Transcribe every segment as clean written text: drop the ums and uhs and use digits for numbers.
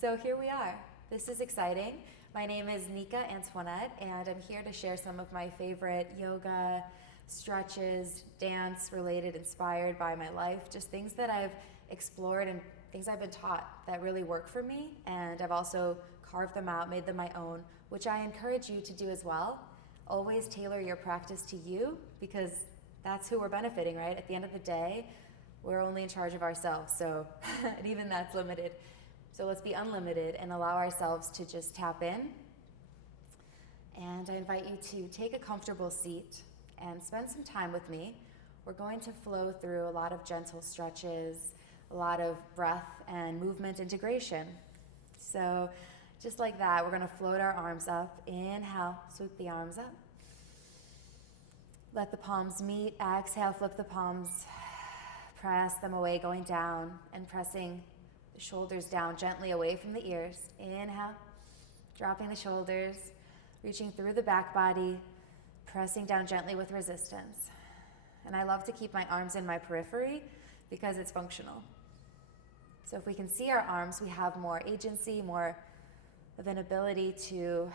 So here we are. This is exciting. My name is Nika Antuanette, and I'm here to share some of my favorite yoga, stretches, dance related, inspired by my life, just things that I've explored and things I've been taught that really work for me. And I've also carved them out, made them my own, which I encourage you to do as well. Always tailor your practice to you, because that's who we're benefiting, right? At the end of the day, we're only in charge of ourselves, so and even that's limited. So let's be unlimited and allow ourselves to just tap in. And I invite you to take a comfortable seat and spend some time with me. We're going to flow through a lot of gentle stretches, a lot of breath and movement integration. So just like that, we're going to float our arms up. Inhale, swoop the arms up. Let the palms meet. Exhale, flip the palms. Press them away, going down and pressing the shoulders down gently away from the ears. Inhale, dropping the shoulders, reaching through the back body, pressing down gently with resistance. And I love to keep my arms in my periphery because it's functional. So if we can see our arms, we have more agency, more of an ability to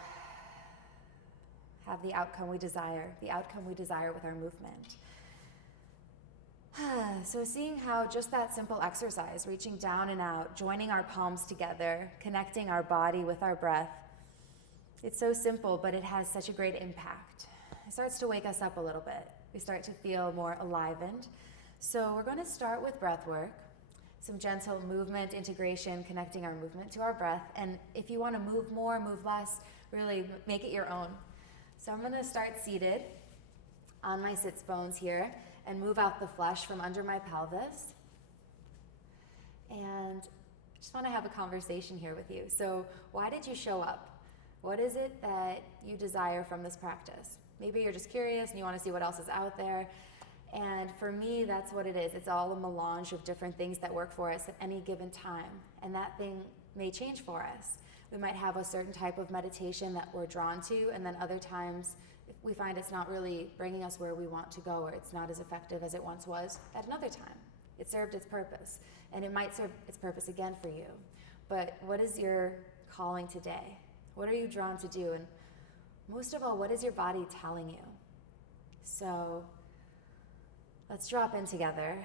have the outcome we desire with our movement. So seeing how just that simple exercise, reaching down and out, joining our palms together, connecting our body with our breath, it's so simple, but it has such a great impact. It starts to wake us up a little bit. We start to feel more alivened. So we're going to start with breath work, some gentle movement integration, connecting our movement to our breath. And if you want to move more, move less, really make it your own. So I'm going to start seated on my sits bones here and move out the flesh from under my pelvis. And I just want to have a conversation here with you. So why did you show up? What is it that you desire from this practice? Maybe you're just curious and you want to see what else is out there. And for me, that's what it is. It's all a melange of different things that work for us at any given time. And that thing may change for us. We might have a certain type of meditation that we're drawn to, and then other times we find it's not really bringing us where we want to go, or it's not as effective as it once was at another time. It served its purpose, and it might serve its purpose again for you. But what is your calling today? What are you drawn to do? And most of all, what is your body telling you? So let's drop in together.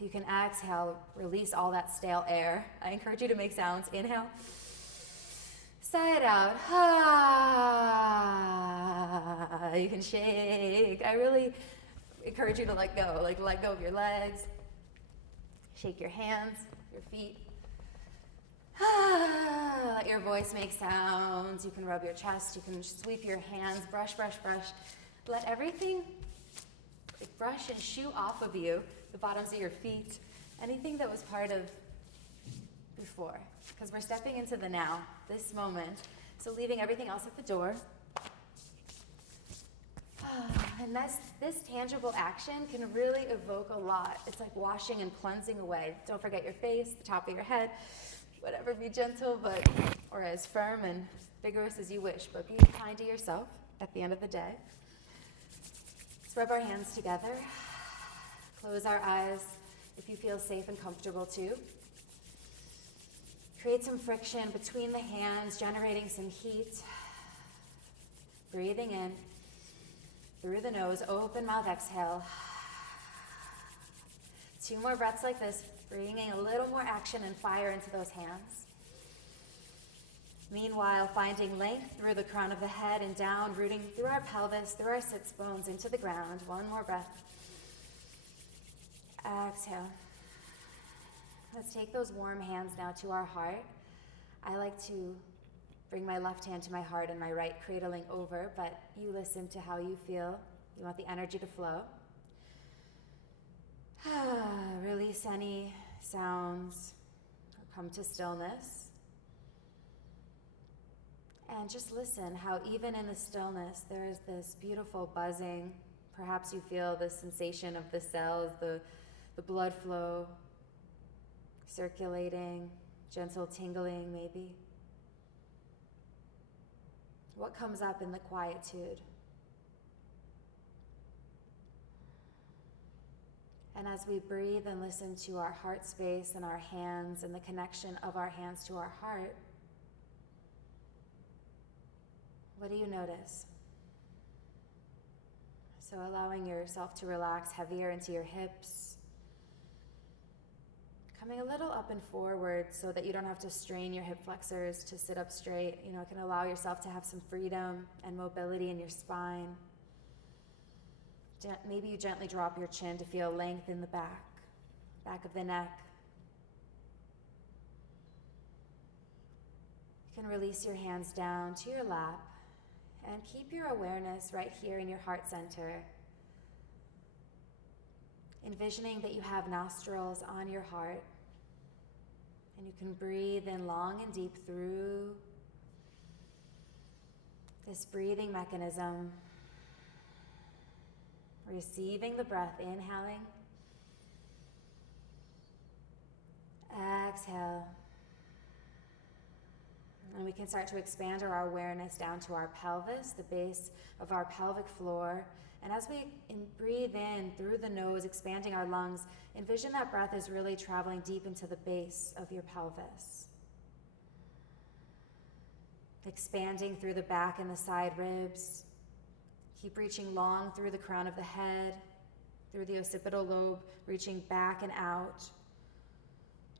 You can exhale, release all that stale air. I encourage you to make sounds. Inhale. Sigh it out. You can shake. I really encourage you to let go. Let go of your legs. Shake your hands, your feet. Let your voice make sounds. You can rub your chest. You can sweep your hands. Brush, brush, brush. Let everything brush and shoo off of you, the bottoms of your feet, anything that was part of before. Because we're stepping into the now, this moment. So leaving everything else at the door. And this tangible action can really evoke a lot. It's like washing and cleansing away. Don't forget your face, the top of your head, whatever, be gentle, or as firm and vigorous as you wish, but be kind to yourself at the end of the day. Let's rub our hands together. Close our eyes if you feel safe and comfortable too. Create some friction between the hands, generating some heat. Breathing in through the nose, open mouth, exhale. 2 more breaths like this, bringing a little more action and fire into those hands. Meanwhile, finding length through the crown of the head and down, rooting through our pelvis, through our sits bones, into the ground. 1 more breath. Exhale. Let's take those warm hands now to our heart. I like to bring my left hand to my heart and my right cradling over, but you listen to how you feel. You want the energy to flow. Release any sounds, or come to stillness. And just listen how even in the stillness there is this beautiful buzzing. Perhaps you feel the sensation of the cells, the blood flow circulating, gentle tingling maybe. What comes up in the quietude? And as we breathe and listen to our heart space and our hands and the connection of our hands to our heart, what do you notice? So allowing yourself to relax heavier into your hips, coming a little up and forward so that you don't have to strain your hip flexors to sit up straight. You can allow yourself to have some freedom and mobility in your spine. Maybe you gently drop your chin to feel length in the back of the neck. You can release your hands down to your lap and keep your awareness right here in your heart center. Envisioning that you have nostrils on your heart, and you can breathe in long and deep through this breathing mechanism. Receiving the breath, inhaling, exhale. And we can start to expand our awareness down to our pelvis, the base of our pelvic floor. And as we breathe in through the nose, expanding our lungs, envision that breath is really traveling deep into the base of your pelvis. Expanding through the back and the side ribs. Keep reaching long through the crown of the head, through the occipital lobe, reaching back and out.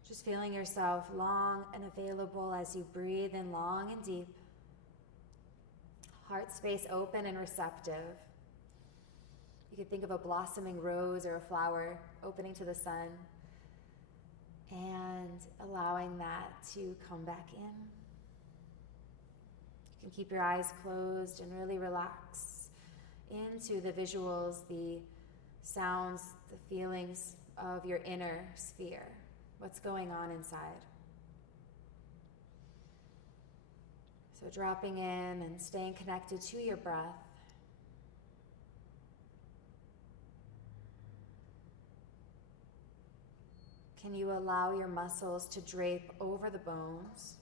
Just feeling yourself long and available as you breathe in long and deep. Heart space open and receptive. You could think of a blossoming rose or a flower opening to the sun and allowing that to come back in. You can keep your eyes closed and really relax into the visuals, the sounds, the feelings of your inner sphere. What's going on inside? So dropping in and staying connected to your breath. Can you allow your muscles to drape over the bones,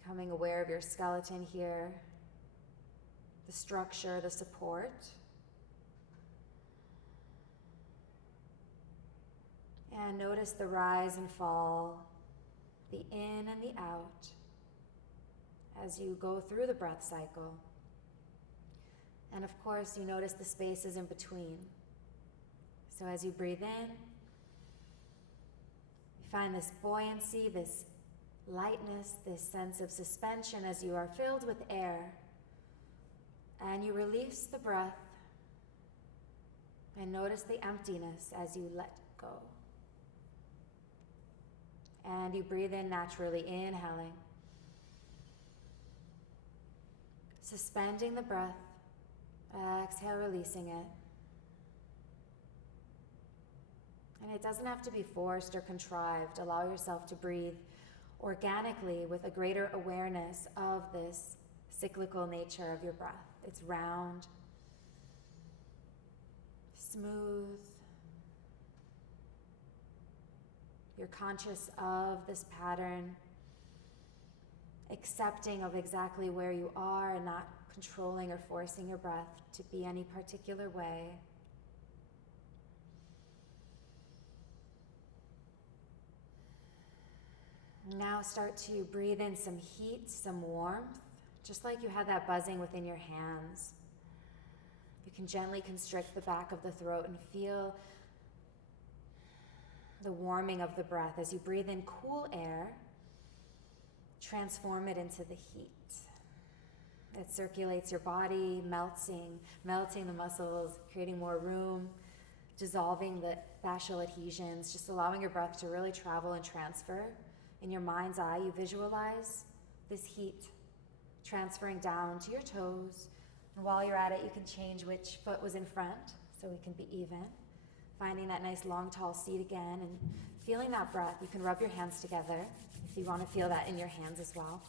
becoming aware of your skeleton here, the structure, the support. And notice the rise and fall, the in and the out, as you go through the breath cycle. And of course, you notice the spaces in between. So as you breathe in, you find this buoyancy, this lightness, this sense of suspension as you are filled with air. And you release the breath and notice the emptiness as you let go. And you breathe in naturally, inhaling. Suspending the breath, exhale, releasing it. And it doesn't have to be forced or contrived. Allow yourself to breathe organically with a greater awareness of this cyclical nature of your breath. It's round, smooth. You're conscious of this pattern, accepting of exactly where you are and not controlling or forcing your breath to be any particular way. Now start to breathe in some heat, some warmth, just like you had that buzzing within your hands. You can gently constrict the back of the throat and feel the warming of the breath as you breathe in cool air, transform it into the heat. It circulates your body, melting the muscles, creating more room, dissolving the fascial adhesions, just allowing your breath to really travel and transfer. In your mind's eye, you visualize this heat transferring down to your toes. And while you're at it, you can change which foot was in front so we can be even. Finding that nice long tall seat again and feeling that breath. You can rub your hands together if you want to feel that in your hands as well.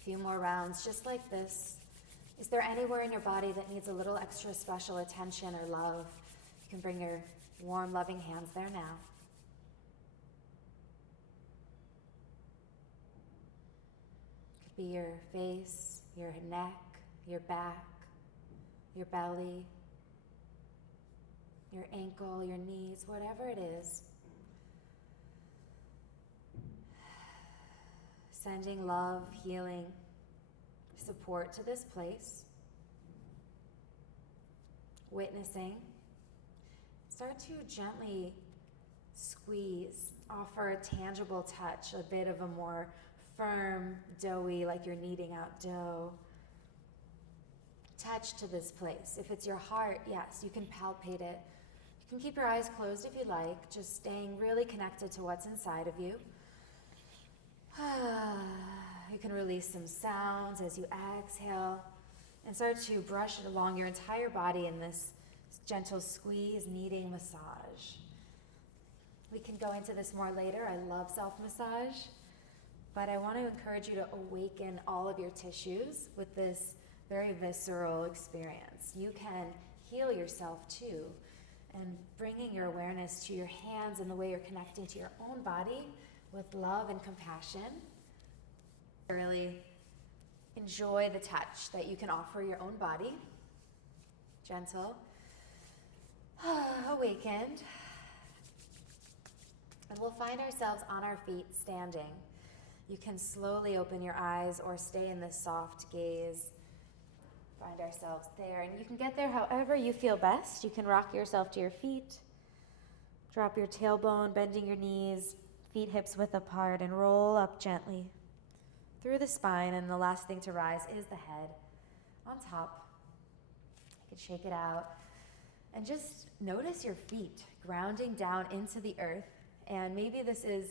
A few more rounds just like this. Is there anywhere in your body that needs a little extra special attention or love? You can bring your warm, loving hands there now. Could be your face, your neck, your back, your belly, your ankle, your knees, whatever it is. Sending love, healing, support to this place. Witnessing. Start to gently squeeze, offer a tangible touch, a bit of a more firm, doughy, like you're kneading out dough. Touch to this place. If it's your heart, yes, you can palpate it. You can keep your eyes closed if you like, just staying really connected to what's inside of you. You can release some sounds as you exhale and start to brush it along your entire body in this gentle squeeze, kneading massage. We can go into this more later. I love self-massage, but I want to encourage you to awaken all of your tissues with this very visceral experience. You can heal yourself too, and bringing your awareness to your hands and the way you're connecting to your own body with love and compassion. Really enjoy the touch that you can offer your own body. Gentle. Awakened. And we'll find ourselves on our feet standing. You can slowly open your eyes or stay in this soft gaze. Find ourselves there. And you can get there however you feel best. You can rock yourself to your feet. Drop your tailbone, bending your knees, feet hips width apart, and roll up gently through the spine. And the last thing to rise is the head on top. You can shake it out. And just notice your feet grounding down into the earth. And maybe this is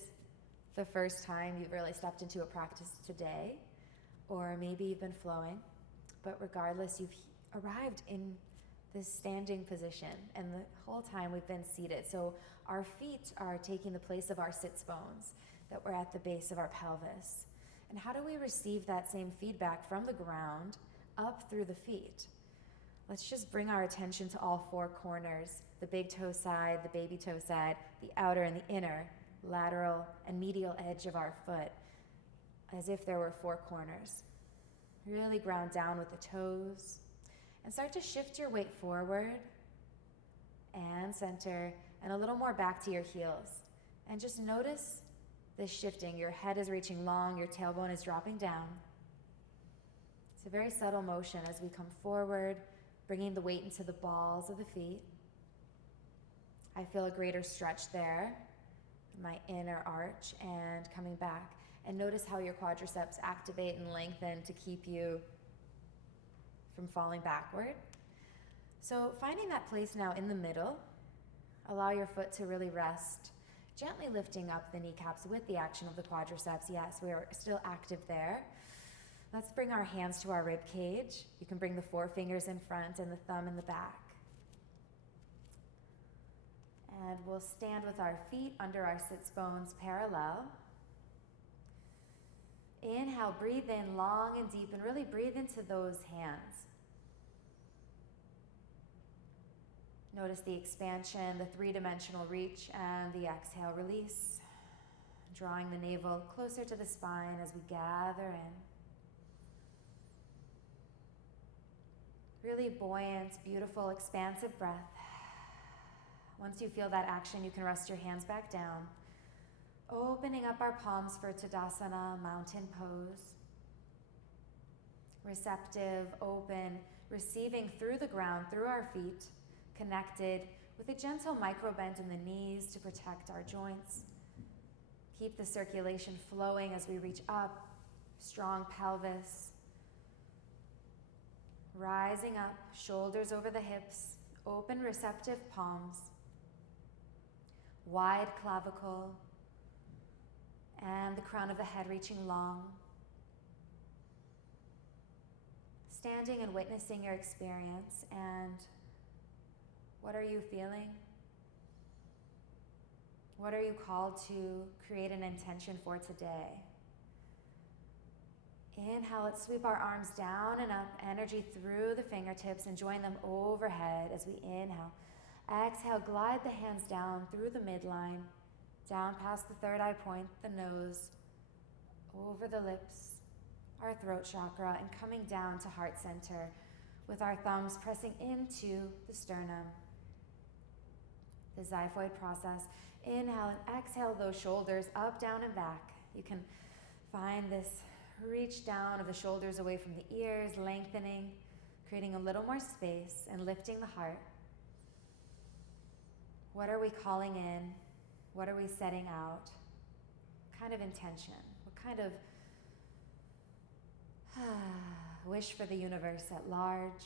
the first time you've really stepped into a practice today, or maybe you've been flowing. But regardless, you've arrived in this standing position, and the whole time we've been seated. So our feet are taking the place of our sits bones that were at the base of our pelvis. And how do we receive that same feedback from the ground up through the feet? Let's just bring our attention to all four corners, the big toe side, the baby toe side, the outer and the inner, lateral and medial edge of our foot, as if there were four corners. Really ground down with the toes and start to shift your weight forward and center and a little more back to your heels. And just notice this shifting. Your head is reaching long, your tailbone is dropping down. It's a very subtle motion as we come forward, bringing the weight into the balls of the feet. I feel a greater stretch there, my inner arch, and coming back. And notice how your quadriceps activate and lengthen to keep you from falling backward. So finding that place now in the middle, allow your foot to really rest, gently lifting up the kneecaps with the action of the quadriceps. Yes, we are still active there. Let's bring our hands to our rib cage. You can bring the forefingers in front and the thumb in the back. And we'll stand with our feet under our sits bones parallel. Inhale, breathe in long and deep, and really breathe into those hands. Notice the expansion, the three-dimensional reach, and the exhale, release. Drawing the navel closer to the spine as we gather in. Really buoyant, beautiful, expansive breath. Once you feel that action, you can rest your hands back down. Opening up our palms for Tadasana, mountain pose. Receptive, open, receiving through the ground, through our feet, connected with a gentle micro bend in the knees to protect our joints. Keep the circulation flowing as we reach up, strong pelvis. Rising up, shoulders over the hips, open receptive palms, wide clavicle, and the crown of the head reaching long. Standing and witnessing your experience, and what are you feeling? What are you called to create an intention for today? Inhale, let's sweep our arms down and up, energy through the fingertips and join them overhead as we inhale. Exhale, glide the hands down through the midline, down past the third eye point, the nose, over the lips, our throat chakra, and coming down to heart center with our thumbs pressing into the sternum. The xiphoid process. Inhale and exhale those shoulders up, down, and back. You can find this reach down of the shoulders away from the ears, lengthening, creating a little more space and lifting the heart. What are we calling in? What are we setting out? What kind of intention? What kind of wish for the universe at large,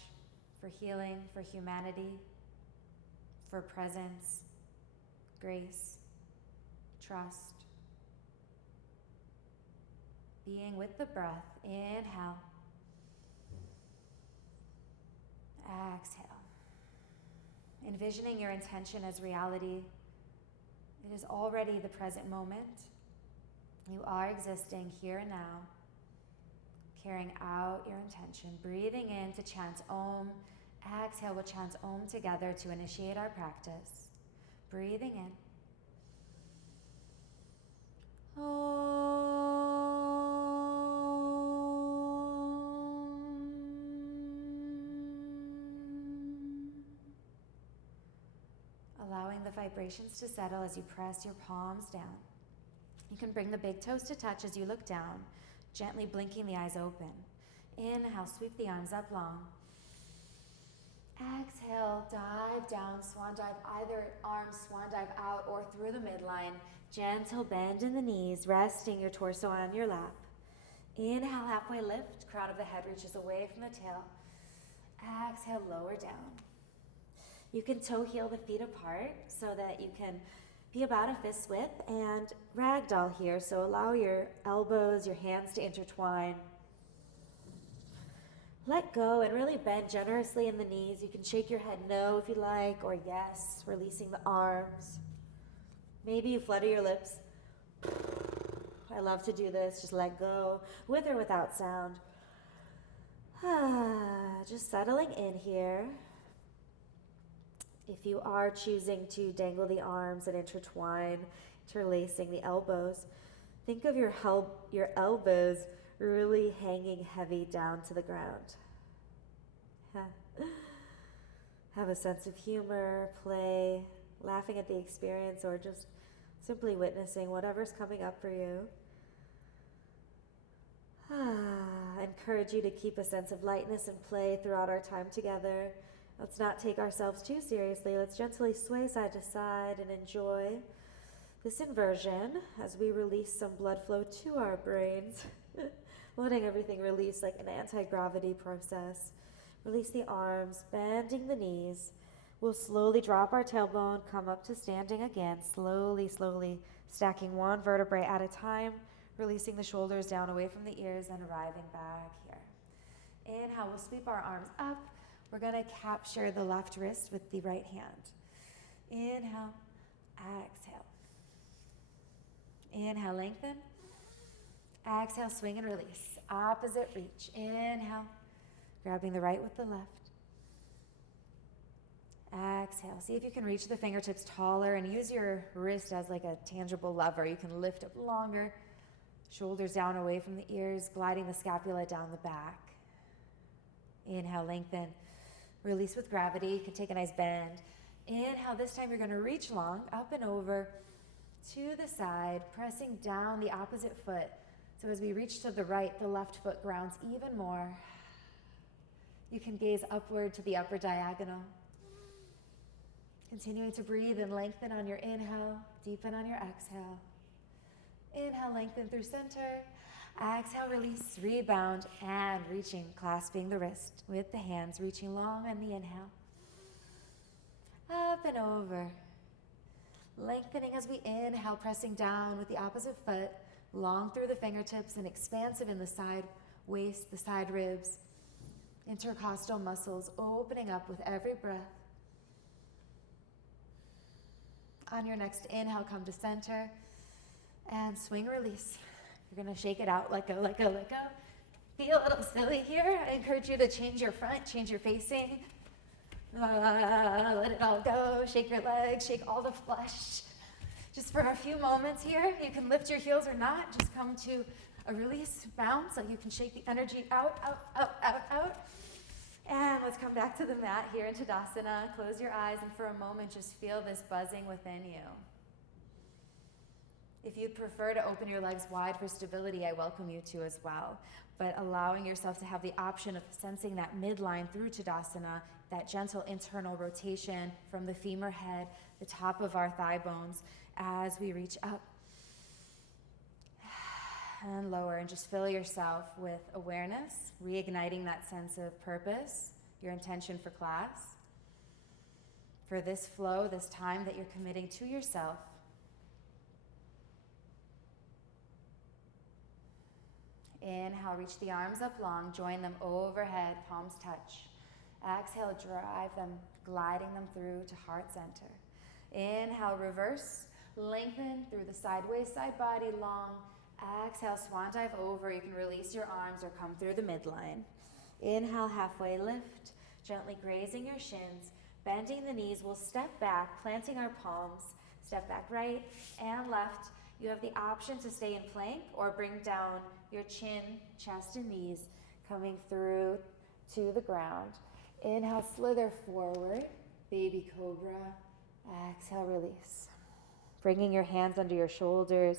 for healing, for humanity, for presence, grace, trust. Being with the breath. Inhale. Exhale. Envisioning your intention as reality. It is already the present moment. You are existing here and now. Carrying out your intention. Breathing in to chant Om. Exhale, we'll chant Om together to initiate our practice. Breathing in. Om. Allowing the vibrations to settle as you press your palms down. You can bring the big toes to touch as you look down, gently blinking the eyes open. Inhale, sweep the arms up long. Exhale, dive down, swan dive, either arm swan dive out or through the midline. Gentle bend in the knees, resting your torso on your lap. Inhale, halfway lift, crown of the head reaches away from the tail. Exhale, lower down. You can toe heel the feet apart so that you can be about a fist width and ragdoll here. So allow your elbows, your hands to intertwine. Let go and really bend generously in the knees. You can shake your head no if you like, or yes, releasing the arms. Maybe you flutter your lips. I love to do this. Just let go, with or without sound. Just settling in here. If you are choosing to dangle the arms and intertwine, interlacing the elbows, think of your elbows really hanging heavy down to the ground. Have a sense of humor, play, laughing at the experience, or just simply witnessing whatever's coming up for you. Encourage you to keep a sense of lightness and play throughout our time together. Let's not take ourselves too seriously. Let's gently sway side to side and enjoy this inversion as we release some blood flow to our brains. Letting everything release like an anti-gravity process. Release the arms, bending the knees. We'll slowly drop our tailbone, come up to standing again, slowly stacking one vertebrae at a time, releasing the shoulders down away from the ears and arriving back here. Inhale, we'll sweep our arms up. We're going to capture the left wrist with the right hand. Inhale, exhale. Inhale, lengthen. Exhale, swing and release. Opposite reach. Inhale, grabbing the right with the left. Exhale. See if you can reach the fingertips taller and use your wrist as like a tangible lever. You can lift up longer. Shoulders down away from the ears, gliding the scapula down the back. Inhale, lengthen. Release with gravity. You can take a nice bend. Inhale, this time you're going to reach long, up and over to the side, pressing down the opposite foot. So as we reach to the right, the left foot grounds even more. You can gaze upward to the upper diagonal. Continuing to breathe and lengthen on your inhale, deepen on your exhale. Inhale, lengthen through center. Exhale, release, rebound, and reaching, clasping the wrist with the hands, reaching long on the inhale. Up and over. Lengthening as we inhale, pressing down with the opposite foot, long through the fingertips and expansive in the side waist, the side ribs, intercostal muscles opening up with every breath. On your next inhale, come to center and swing, release. You're going to shake it out, let go, let go, let go. Feel a little silly here. I encourage you to change your front, change your facing. Let it all go. Shake your legs, shake all the flesh. Just for a few moments here, you can lift your heels or not. Just come to a release, bounce, so you can shake the energy out, out, out, out, out. And let's come back to the mat here in Tadasana. Close your eyes and for a moment just feel this buzzing within you. If you'd prefer to open your legs wide for stability, I welcome you to as well. But allowing yourself to have the option of sensing that midline through Tadasana, that gentle internal rotation from the femur head, the top of our thigh bones, as we reach up and lower, and just fill yourself with awareness, reigniting that sense of purpose, your intention for class, for this flow, this time that you're committing to yourself. Inhale, reach the arms up long, join them overhead, palms touch. Exhale, drive them, gliding them through to heart center. Inhale, reverse, lengthen through the sideways, side body long. Exhale, swan dive over. You can release your arms or come through the midline. Inhale, halfway lift, gently grazing your shins, bending the knees. We'll step back, planting our palms, step back right and left. You have the option to stay in plank or bring down your chin, chest, and knees, coming through to the ground. Inhale, slither forward, baby cobra. Exhale, release. Bringing your hands under your shoulders,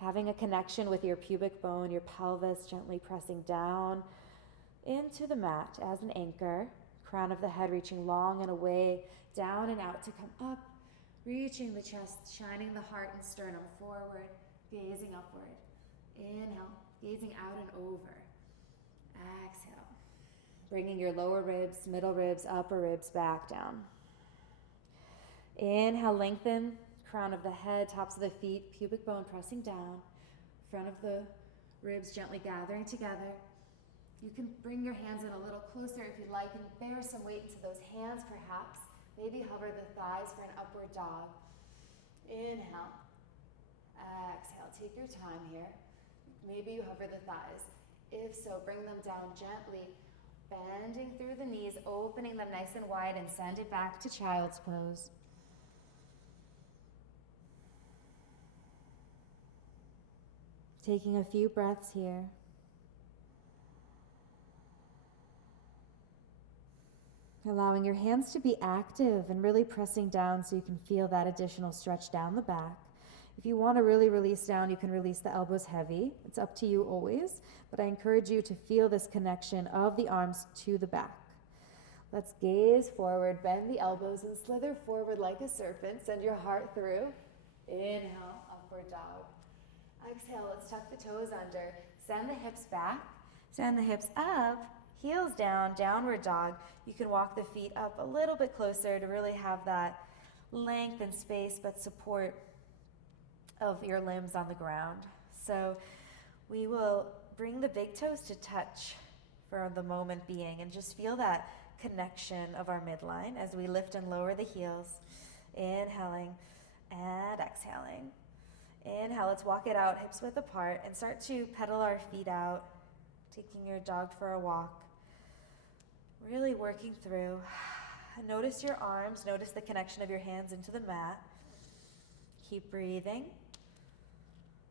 having a connection with your pubic bone, your pelvis, gently pressing down into the mat as an anchor. Crown of the head reaching long and away, down and out to come up, reaching the chest, shining the heart and sternum forward, gazing upward. Inhale, gazing out and over. Exhale. Bringing your lower ribs, middle ribs, upper ribs back down. Inhale, lengthen, crown of the head, tops of the feet, pubic bone pressing down, front of the ribs gently gathering together. You can bring your hands in a little closer if you'd like and bear some weight into those hands perhaps. Maybe hover the thighs for an upward dog. Inhale. Exhale. Take your time here. Maybe you hover the thighs. If so, bring them down gently, bending through the knees, opening them nice and wide, and send it back to child's pose. Taking a few breaths here. Allowing your hands to be active and really pressing down so you can feel that additional stretch down the back. If you want to really release down, you can release the elbows heavy. It's up to you always, but I encourage you to feel this connection of the arms to the back. Let's gaze forward, bend the elbows, and slither forward like a serpent. Send your heart through. Inhale, upward dog. Exhale, let's tuck the toes under. Send the hips back, send the hips up, heels down, downward dog. You can walk the feet up a little bit closer to really have that length and space, but support of your limbs on the ground. So we will bring the big toes to touch for the moment being and just feel that connection of our midline as we lift and lower the heels. Inhaling and exhaling. Inhale, let's walk it out, hips width apart, and start to pedal our feet out, taking your dog for a walk. Really working through. Notice your arms, notice the connection of your hands into the mat. Keep breathing.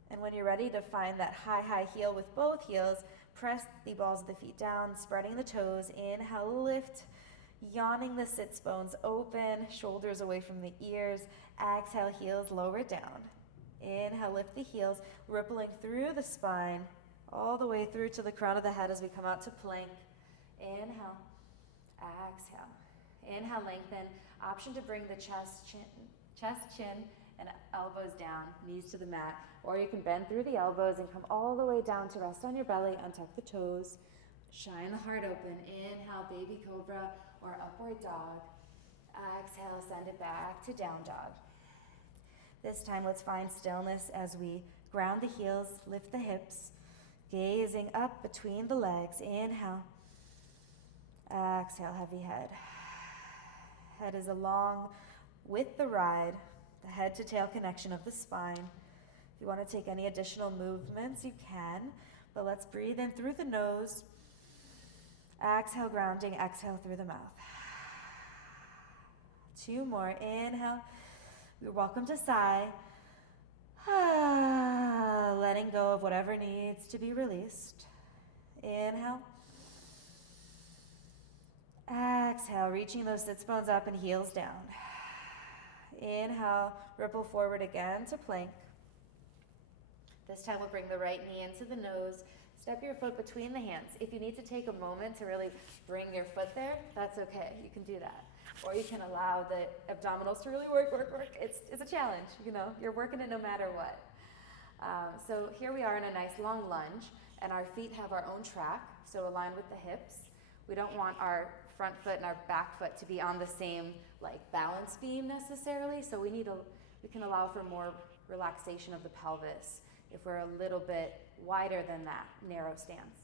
And when you're ready to find that high heel with both heels, press the balls of the feet down, spreading the toes. Inhale, lift, yawning the sits bones open, shoulders away from the ears. Exhale, heels lower down. Inhale, lift the heels, rippling through the spine, all the way through to the crown of the head as we come out to plank. Inhale, exhale. Inhale, lengthen. Option to bring the chest, chin, and elbows down, knees to the mat. Or you can bend through the elbows and come all the way down to rest on your belly, untuck the toes, shine the heart open. Inhale, baby cobra or upward dog. Exhale, send it back to down dog. This time, let's find stillness as we ground the heels, lift the hips, gazing up between the legs. Inhale. Exhale, heavy head. Head is along with the ride, the head to tail connection of the spine. If you want to take any additional movements, you can, but let's breathe in through the nose. Exhale, grounding. Exhale through the mouth. 2 more. Inhale. You're welcome to sigh. Letting go of whatever needs to be released. Inhale. Exhale, reaching those sits bones up and heels down. Inhale, ripple forward again to plank. This time we'll bring the right knee into the nose. Step your foot between the hands. If you need to take a moment to really bring your foot there, that's okay. You can do that. Or you can allow the abdominals to really work. It's a challenge, You're working it no matter what. So here we are in a nice long lunge, and our feet have our own track, so aligned with the hips. We don't want our front foot and our back foot to be on the same balance beam necessarily, so we can allow for more relaxation of the pelvis if we're a little bit wider than that narrow stance.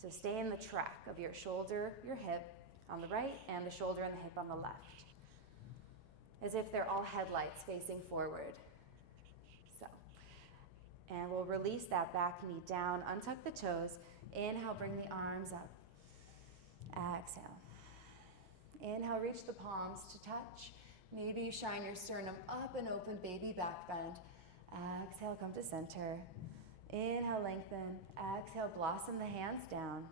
So stay in the track of your shoulder, your hip on the right, and the shoulder and the hip on the left, as if they're all headlights facing forward. So, and we'll release that back knee down, untuck the toes. Inhale, bring the arms up. Exhale. Inhale, reach the palms to touch. Maybe you shine your sternum up and open, baby back bend. Exhale, come to center. Inhale, lengthen. Exhale, blossom the hands down.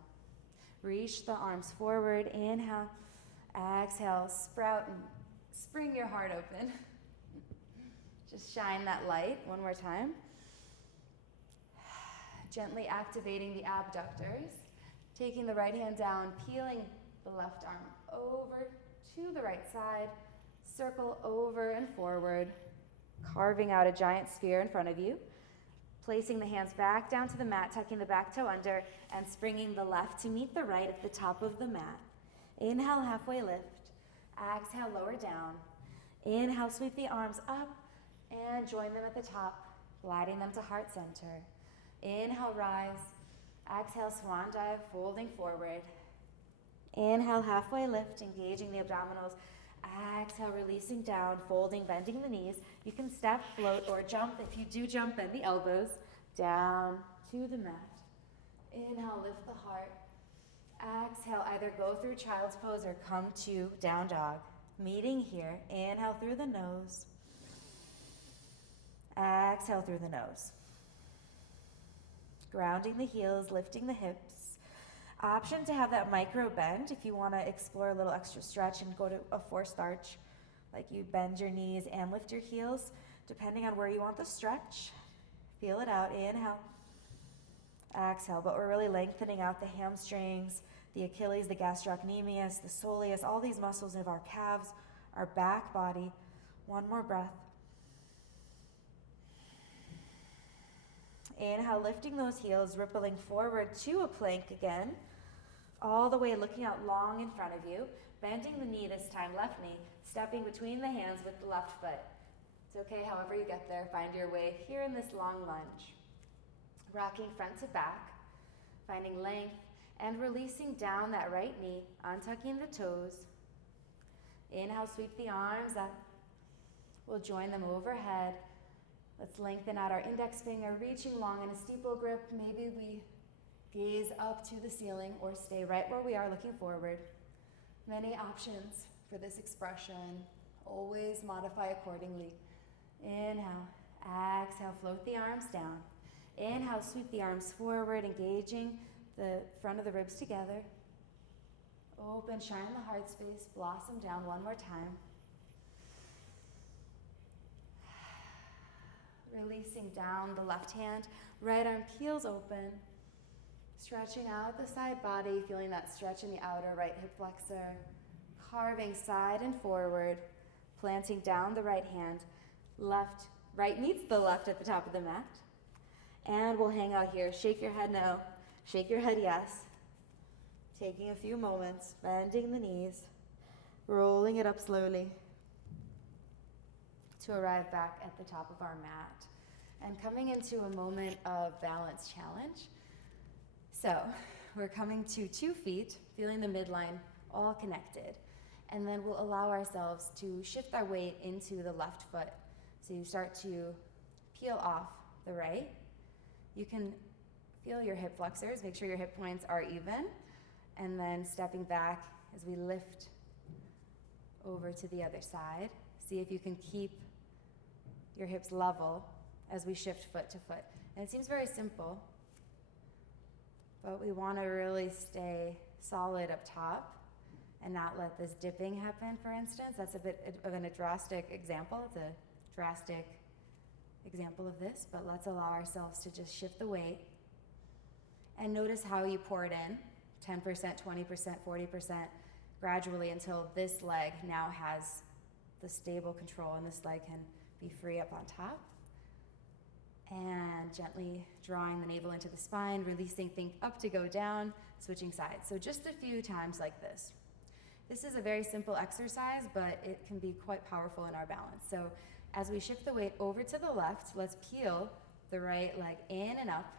Reach the arms forward. Inhale. Exhale, sprout and spring your heart open. Just shine that light one more time. Gently activating the abductors. Taking the right hand down, peeling the left arm over to the right side. Circle over and forward. Carving out a giant sphere in front of you. Placing the hands back down to the mat, tucking the back toe under, and springing the left to meet the right at the top of the mat. Inhale, halfway lift. Exhale, lower down. Inhale, sweep the arms up and join them at the top, gliding them to heart center. Inhale, rise. Exhale, swan dive, folding forward. Inhale, halfway lift, engaging the abdominals. Exhale, releasing down, folding, bending the knees. You can step, float, or jump. If you do jump, bend the elbows down to the mat. Inhale, lift the heart. Exhale, either go through child's pose or come to down dog. Meeting here. Inhale through the nose. Exhale through the nose. Grounding the heels, lifting the hips. Option to have that micro bend if you want to explore a little extra stretch and go to a forced arch. Like you bend your knees and lift your heels, depending on where you want the stretch. Feel it out. Inhale. Exhale. But we're really lengthening out the hamstrings, the Achilles, the gastrocnemius, the soleus, all these muscles of our calves, our back body. One more breath. Inhale, lifting those heels, rippling forward to a plank again. All the way looking out long in front of you. Bending the knee this time, left knee. Stepping between the hands with the left foot. It's okay however you get there. Find your way here in this long lunge. Rocking front to back. Finding length and releasing down that right knee. Untucking the toes. Inhale, sweep the arms up. We'll join them overhead. Let's lengthen out our index finger, reaching long in a steeple grip. Maybe we gaze up to the ceiling or stay right where we are looking forward. Many options for this expression. Always modify accordingly. Inhale, exhale, float the arms down. Inhale, sweep the arms forward, engaging the front of the ribs together. Open, shine the heart space, blossom down one more time. Releasing down the left hand, right arm peels open. Stretching out the side body, feeling that stretch in the outer right hip flexor. Carving side and forward, planting down the right hand. Right meets the left at the top of the mat. And we'll hang out here. Shake your head no, shake your head yes. Taking a few moments, bending the knees, rolling it up slowly to arrive back at the top of our mat. And coming into a moment of balance challenge. So we're coming to 2 feet, feeling the midline all connected. And then we'll allow ourselves to shift our weight into the left foot. So you start to peel off the right. You can feel your hip flexors, make sure your hip points are even. And then stepping back as we lift over to the other side. See if you can keep your hips level as we shift foot to foot. And it seems very simple, but we want to really stay solid up top and not let this dipping happen, for instance. That's a bit of a drastic example. It's a drastic example of this, but let's allow ourselves to just shift the weight and notice how you pour it in, 10%, 20%, 40%, gradually until this leg now has the stable control and this leg can be free up on top. And gently drawing the navel into the spine, releasing, think up to go down, switching sides. So just a few times like this. This is a very simple exercise, but it can be quite powerful in our balance. So as we shift the weight over to the left, let's peel the right leg in and up.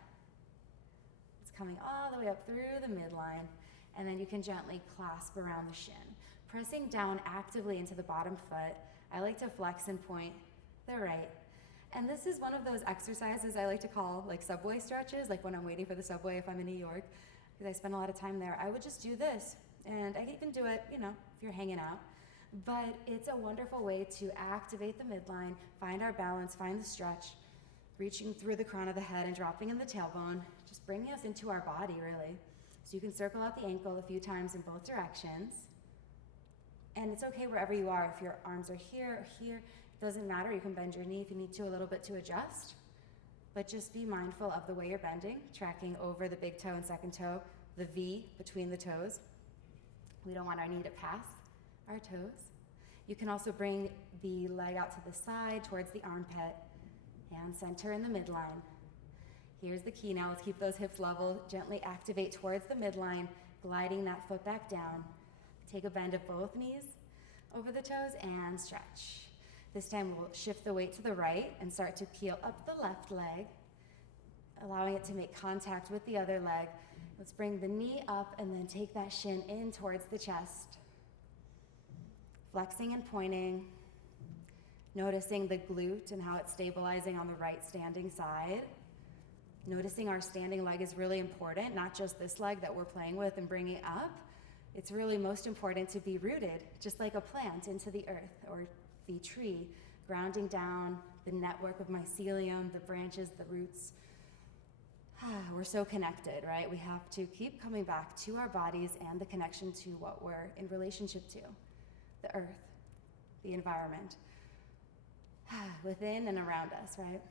It's coming all the way up through the midline, and then you can gently clasp around the shin, pressing down actively into the bottom foot. I like to flex and point the right. And this is one of those exercises I like to call like subway stretches, like when I'm waiting for the subway if I'm in New York, because I spend a lot of time there. I would just do this, and I can even do it, if you're hanging out. But it's a wonderful way to activate the midline, find our balance, find the stretch, reaching through the crown of the head and dropping in the tailbone, just bringing us into our body, really. So you can circle out the ankle a few times in both directions. And it's okay wherever you are. If your arms are here or here, it doesn't matter. You can bend your knee if you need to a little bit to adjust. But just be mindful of the way you're bending, tracking over the big toe and second toe, the V between the toes. We don't want our knee to pass our toes. You can also bring the leg out to the side towards the armpit and center in the midline. Here's the key now. Let's keep those hips level. Gently activate towards the midline, gliding that foot back down. Take a bend of both knees over the toes and stretch. This time we'll shift the weight to the right and start to peel up the left leg, allowing it to make contact with the other leg. Let's bring the knee up and then take that shin in towards the chest. Flexing and pointing, noticing the glute and how it's stabilizing on the right standing side. Noticing our standing leg is really important, not just this leg that we're playing with and bringing up. It's really most important to be rooted, just like a plant, into the earth or the tree, grounding down the network of mycelium, the branches, the roots. We're so connected, right? We have to keep coming back to our bodies and the connection to what we're in relationship to. The earth, the environment, within and around us, right?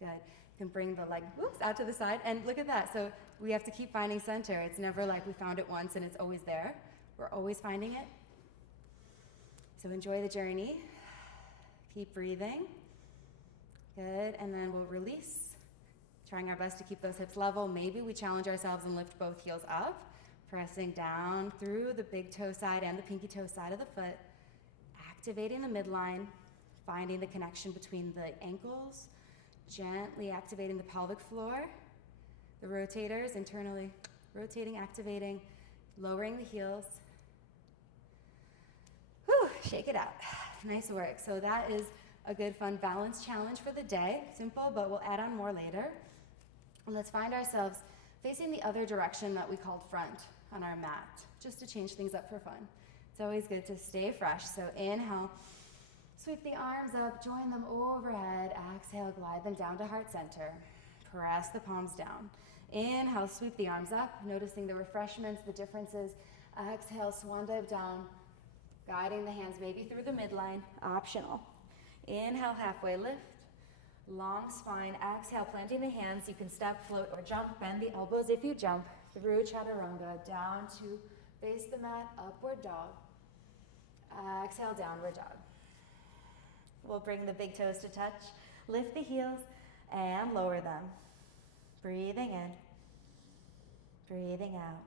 Good. You can bring the leg out to the side, and look at that. So we have to keep finding center. It's never like we found it once and it's always there. We're always finding it. So enjoy the journey. Keep breathing. Good, and then we'll release, trying our best to keep those hips level. Maybe we challenge ourselves and lift both heels up, pressing down through the big toe side and the pinky toe side of the foot, activating the midline, finding the connection between the ankles, gently activating the pelvic floor, the rotators, internally rotating, activating, lowering the heels. Whew, shake it out. Nice work. So that is a good fun balance challenge for the day. Simple, but we'll add on more later. And let's find ourselves facing the other direction that we called front on our mat, just to change things up for fun. It's always good to stay fresh. So inhale, sweep the arms up, join them overhead. Exhale, glide them down to heart center. Press the palms down. Inhale, sweep the arms up, noticing the refreshments, the differences. Exhale, swan dive down, guiding the hands maybe through the midline, optional. Inhale, halfway lift, long spine. Exhale, planting the hands. You can step, float, or jump. Bend the elbows if you jump. Through chaturanga, down to face the mat, upward dog. Exhale, downward dog. We'll bring the big toes to touch. Lift the heels and lower them. Breathing in, breathing out.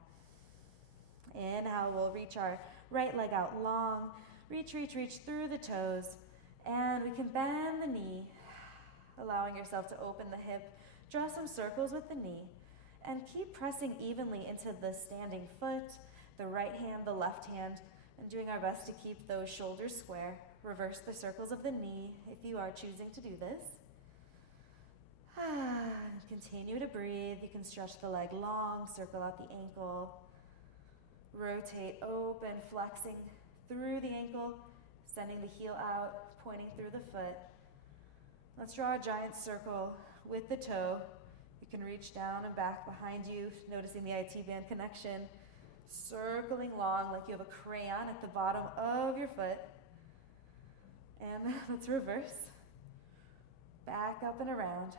Inhale, we'll reach our right leg out long. Reach, reach, reach through the toes. And we can bend the knee, allowing yourself to open the hip. Draw some circles with the knee. And keep pressing evenly into the standing foot, the right hand, the left hand, and doing our best to keep those shoulders square. Reverse the circles of the knee if you are choosing to do this. Continue to breathe. You can stretch the leg long, circle out the ankle. Rotate, open, flexing through the ankle, sending the heel out, pointing through the foot. Let's draw a giant circle with the toe. You can reach down and back behind you, noticing the IT band connection. Circling long like you have a crayon at the bottom of your foot. And let's reverse. Back up and around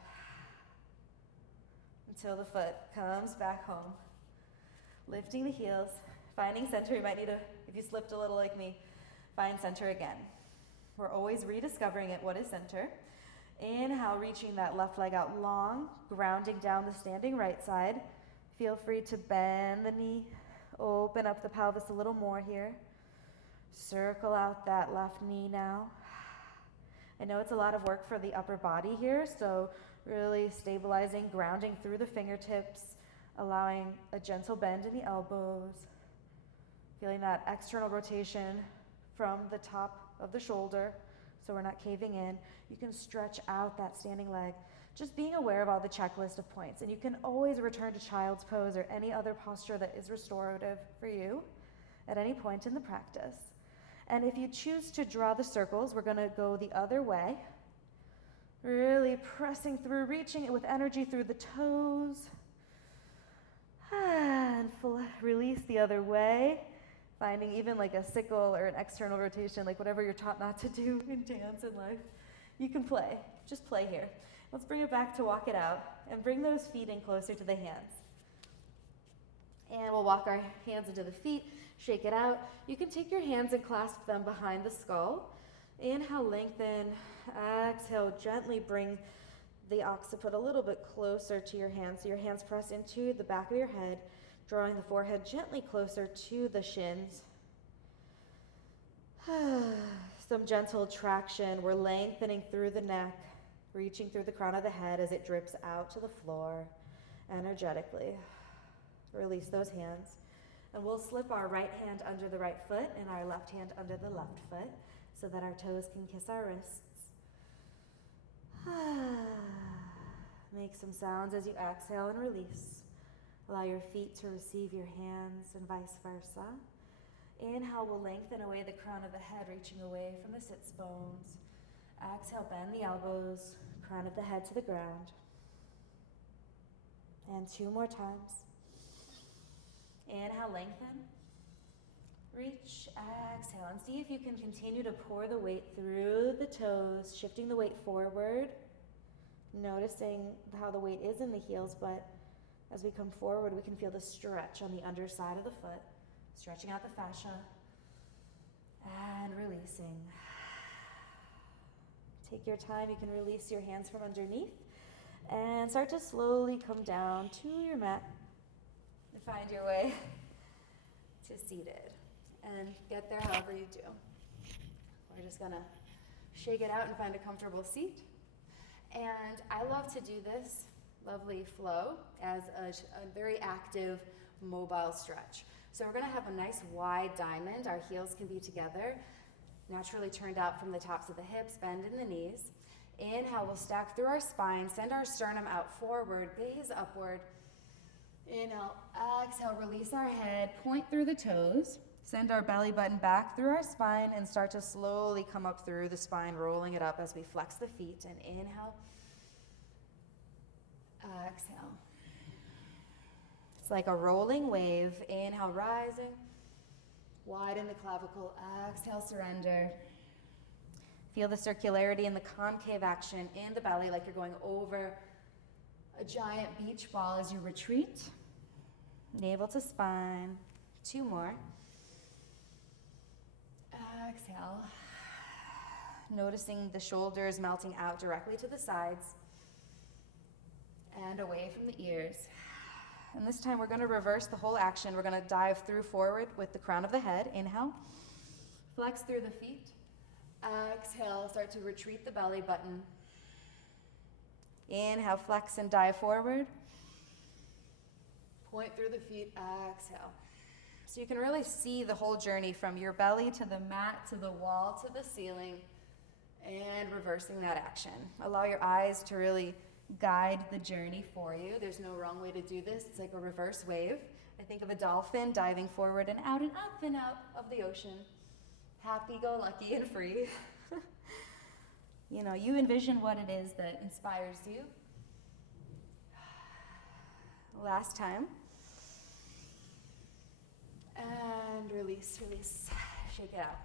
until the foot comes back home. Lifting the heels, finding center. You might need to, if you slipped a little like me, find center again. We're always rediscovering it. What is center? Inhale, reaching that left leg out long, grounding down the standing right side. Feel free to bend the knee, open up the pelvis a little more here. Circle out that left knee now. I know it's a lot of work for the upper body here, so really stabilizing, grounding through the fingertips, allowing a gentle bend in the elbows, feeling that external rotation from the top of the shoulder, so we're not caving in. You can stretch out that standing leg, just being aware of all the checklist of points. And you can always return to child's pose or any other posture that is restorative for you at any point in the practice. And if you choose to draw the circles, we're gonna go the other way. Really pressing through, reaching it with energy through the toes. And release the other way. Finding even like a sickle or an external rotation, like whatever you're taught not to do in dance and life. You can play, just play here. Let's bring it back to walk it out and bring those feet in closer to the hands. And we'll walk our hands into the feet, shake it out. You can take your hands and clasp them behind the skull. Inhale, lengthen. Exhale, gently bring the occiput a little bit closer to your hands. So your hands press into the back of your head, drawing the forehead gently closer to the shins. Some gentle traction. We're lengthening through the neck, reaching through the crown of the head as it drips out to the floor energetically. Release those hands. And we'll slip our right hand under the right foot and our left hand under the left foot so that our toes can kiss our wrists. Make some sounds as you exhale and release. Allow your feet to receive your hands and vice versa. Inhale, we'll lengthen away the crown of the head, reaching away from the sits bones. Exhale, bend the elbows, crown of the head to the ground. And 2 more times. Inhale, lengthen. Reach, exhale, and see if you can continue to pour the weight through the toes, shifting the weight forward, noticing how the weight is in the heels, but as we come forward, we can feel the stretch on the underside of the foot, stretching out the fascia, and releasing. Take your time. You can release your hands from underneath and start to slowly come down to your mat and find your way to seated. And get there however you do. We're just gonna shake it out and find a comfortable seat. And I love to do this lovely flow as a very active, mobile stretch. So we're gonna have a nice wide diamond. Our heels can be together, naturally turned out from the tops of the hips, bend in the knees. Inhale, we'll stack through our spine, send our sternum out forward, gaze upward. Inhale, exhale, release our head, point through the toes. Send our belly button back through our spine and start to slowly come up through the spine, rolling it up as we flex the feet. And inhale, exhale. It's like a rolling wave. Inhale, rising. Widen the clavicle. Exhale, surrender. Feel the circularity and the concave action in the belly like you're going over a giant beach ball as you retreat. Navel to spine. 2 more. Exhale. Noticing the shoulders melting out directly to the sides and away from the ears. And this time we're going to reverse the whole action. We're going to dive through forward with the crown of the head. Inhale. Flex through the feet. Exhale. Start to retreat the belly button. Inhale, flex and dive forward. Point through the feet. Exhale. So you can really see the whole journey from your belly to the mat, to the wall, to the ceiling, and reversing that action. Allow your eyes to really guide the journey for you. There's no wrong way to do this. It's like a reverse wave. I think of a dolphin diving forward and out of the ocean. Happy-go-lucky and free. You envision what it is that inspires you. Last time. And release. Shake it out.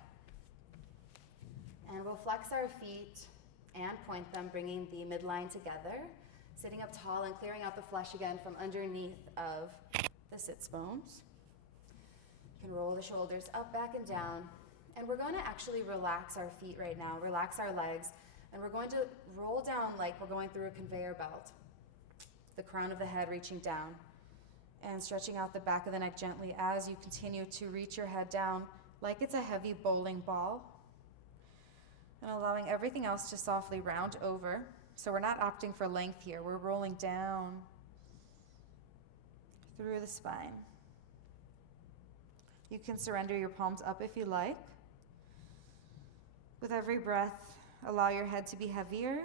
And we'll flex our feet and point them, bringing the midline together, sitting up tall and clearing out the flesh again from underneath of the sits bones. You can roll the shoulders up, back, and down. And we're going to actually relax our feet right now, relax our legs, and we're going to roll down like we're going through a conveyor belt. The crown of the head reaching down and stretching out the back of the neck gently as you continue to reach your head down like it's a heavy bowling ball. And allowing everything else to softly round over. So we're not opting for length here. We're rolling down through the spine. You can surrender your palms up if you like. With every breath, allow your head to be heavier.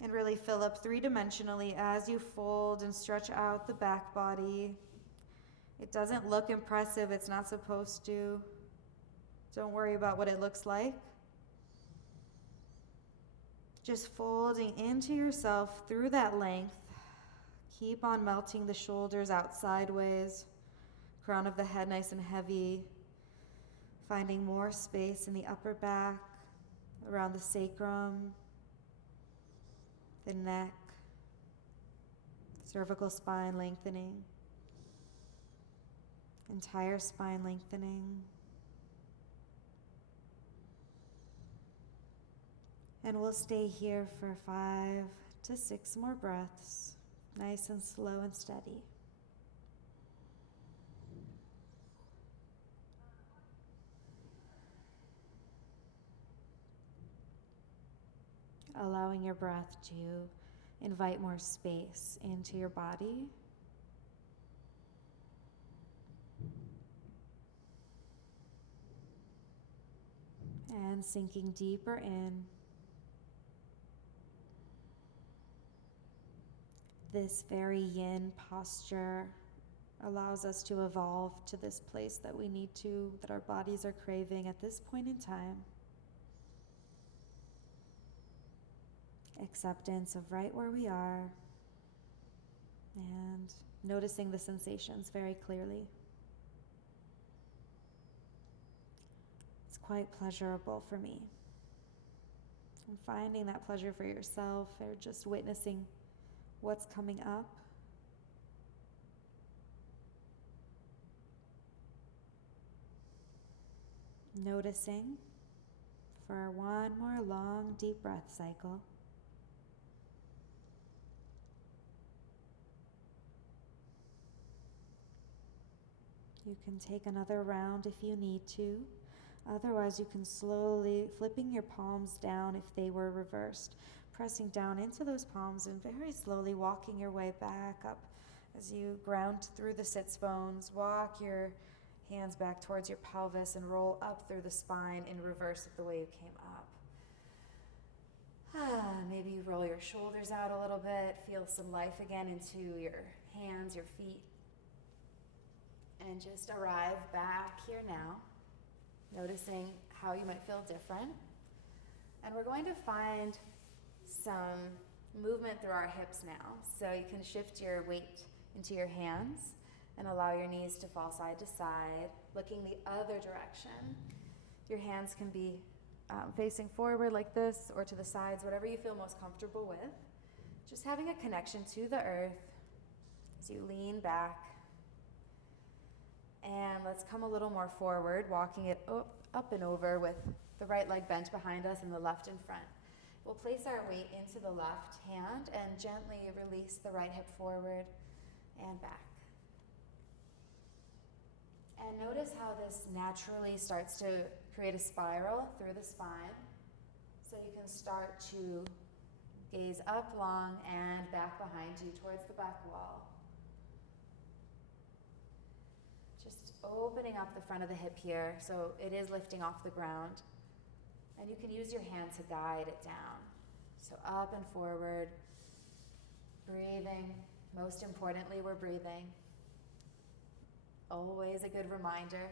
And really fill up three-dimensionally as you fold and stretch out the back body. It doesn't look impressive. It's not supposed to. Don't worry about what it looks like. Just folding into yourself through that length. Keep on melting the shoulders out sideways. Crown of the head nice and heavy. Finding more space in the upper back, around the sacrum, the neck, cervical spine lengthening, entire spine lengthening. And we'll stay here for 5 to 6 more breaths, nice and slow and steady. Allowing your breath to invite more space into your body. And sinking deeper in. This very yin posture allows us to evolve to this place that we need to, that our bodies are craving at this point in time. Acceptance of right where we are and noticing the sensations very clearly. It's quite pleasurable for me. And finding that pleasure for yourself or just witnessing what's coming up. Noticing for one more long deep breath cycle. You can take another round if you need to. Otherwise, you can slowly flipping your palms down if they were reversed. Pressing down into those palms and very slowly walking your way back up as you ground through the sits bones. Walk your hands back towards your pelvis and roll up through the spine in reverse of the way you came up. Maybe you roll your shoulders out a little bit. Feel some life again into your hands, your feet. And just arrive back here now, noticing how you might feel different. And we're going to find some movement through our hips now. So you can shift your weight into your hands and allow your knees to fall side to side, looking the other direction. Your hands can be facing forward like this or to the sides, whatever you feel most comfortable with. Just having a connection to the earth as you lean back. And let's come a little more forward, walking it up and over with the right leg bent behind us and the left in front. We'll place our weight into the left hand and gently release the right hip forward and back. And notice how this naturally starts to create a spiral through the spine. So you can start to gaze up long and back behind you towards the back wall. Just opening up the front of the hip here so it is lifting off the ground. And you can use your hand to guide it down. So up and forward, breathing. Most importantly, we're breathing. Always a good reminder.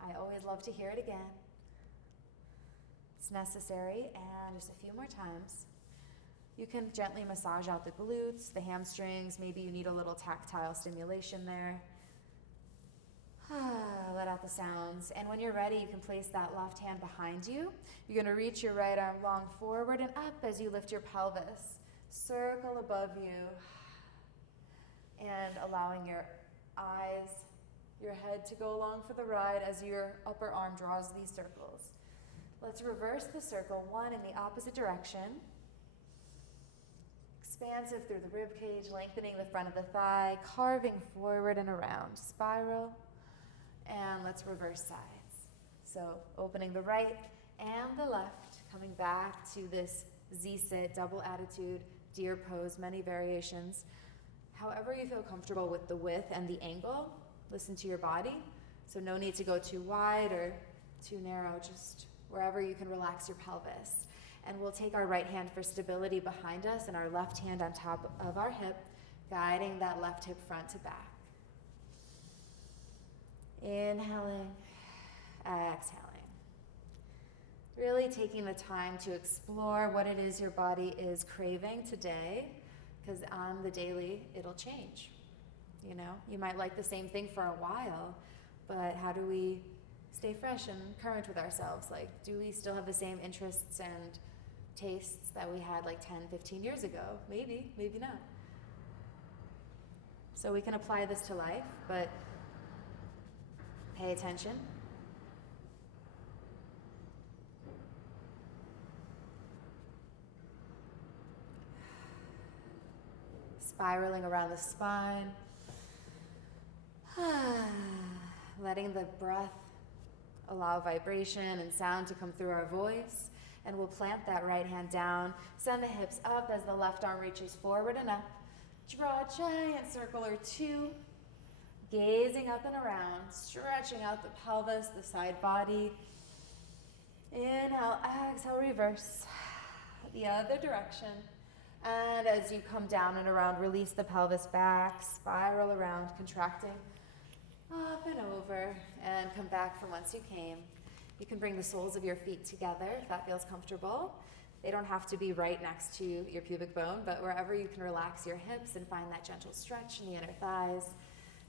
I always love to hear it again. it's necessary, and just a few more times. You can gently massage out the glutes, the hamstrings. Maybe you need a little tactile stimulation there. Let out the sounds. And when you're ready, you can place that left hand behind you. You're going to reach your right arm long forward and up as you lift your pelvis. Circle above you. And allowing your eyes, your head to go along for the ride as your upper arm draws these circles. Let's reverse the circle, one in the opposite direction. Expansive through the rib cage, lengthening the front of the thigh, carving forward and around. Spiral. And let's reverse sides. So opening the right and the left, coming back to this Z-sit, double attitude, deer pose, many variations. However you feel comfortable with the width and the angle, listen to your body. So no need to go too wide or too narrow, just wherever you can relax your pelvis. And we'll take our right hand for stability behind us and our left hand on top of our hip, guiding that left hip front to back. Inhaling, exhaling. Really taking the time to explore what it is your body is craving today, because on the daily, it'll change. You know, you might like the same thing for a while, but how do we stay fresh and current with ourselves? Like, do we still have the same interests and tastes that we had like 10, 15 years ago? Maybe, maybe not. So we can apply this to life, but pay attention. Spiraling around the spine. Letting the breath allow vibration and sound to come through our voice. And we'll plant that right hand down. Send the hips up as the left arm reaches forward and up. Draw a giant circle or two. Gazing up and around, stretching out the pelvis, the side body. Inhale, exhale, reverse. The other direction. And as you come down and around, release the pelvis back, spiral around, contracting up and over, and come back from whence you came. You can bring the soles of your feet together if that feels comfortable. They don't have to be right next to your pubic bone, but wherever you can relax your hips and find that gentle stretch in the inner thighs.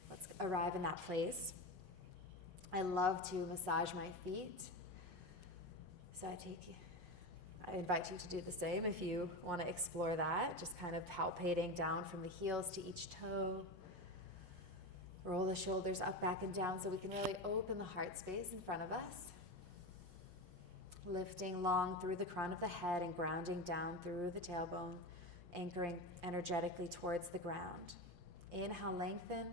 Let's arrive in that place. I love to massage my feet. So I invite you to do the same if you want to explore that. Just kind of palpating down from the heels to each toe. Roll the shoulders up, back, and down so we can really open the heart space in front of us. Lifting long through the crown of the head and grounding down through the tailbone, anchoring energetically towards the ground. Inhale, lengthen.